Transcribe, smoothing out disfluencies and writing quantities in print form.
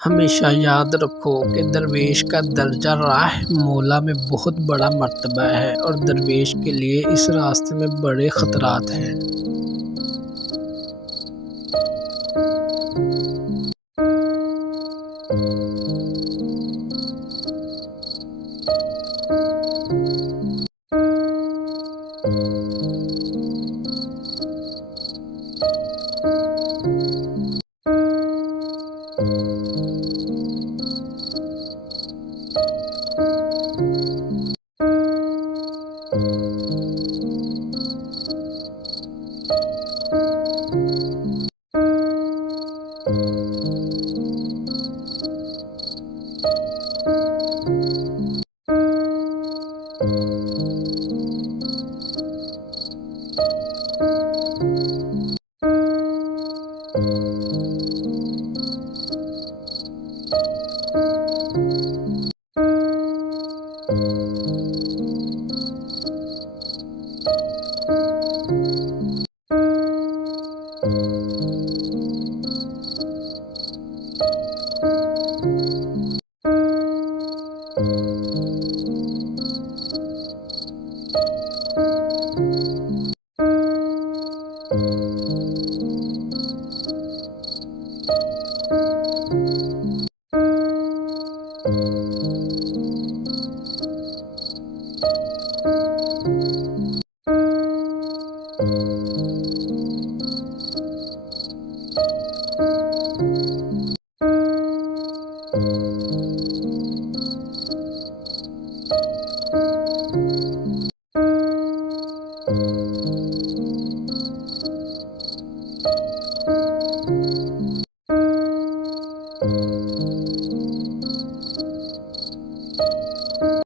हमेशा याद रखो कि दरवेश का दर्जा राह मौला में बहुत बड़ा मर्तबा है और दरवेश के लिए इस रास्ते में बड़े ख़तरात हैं।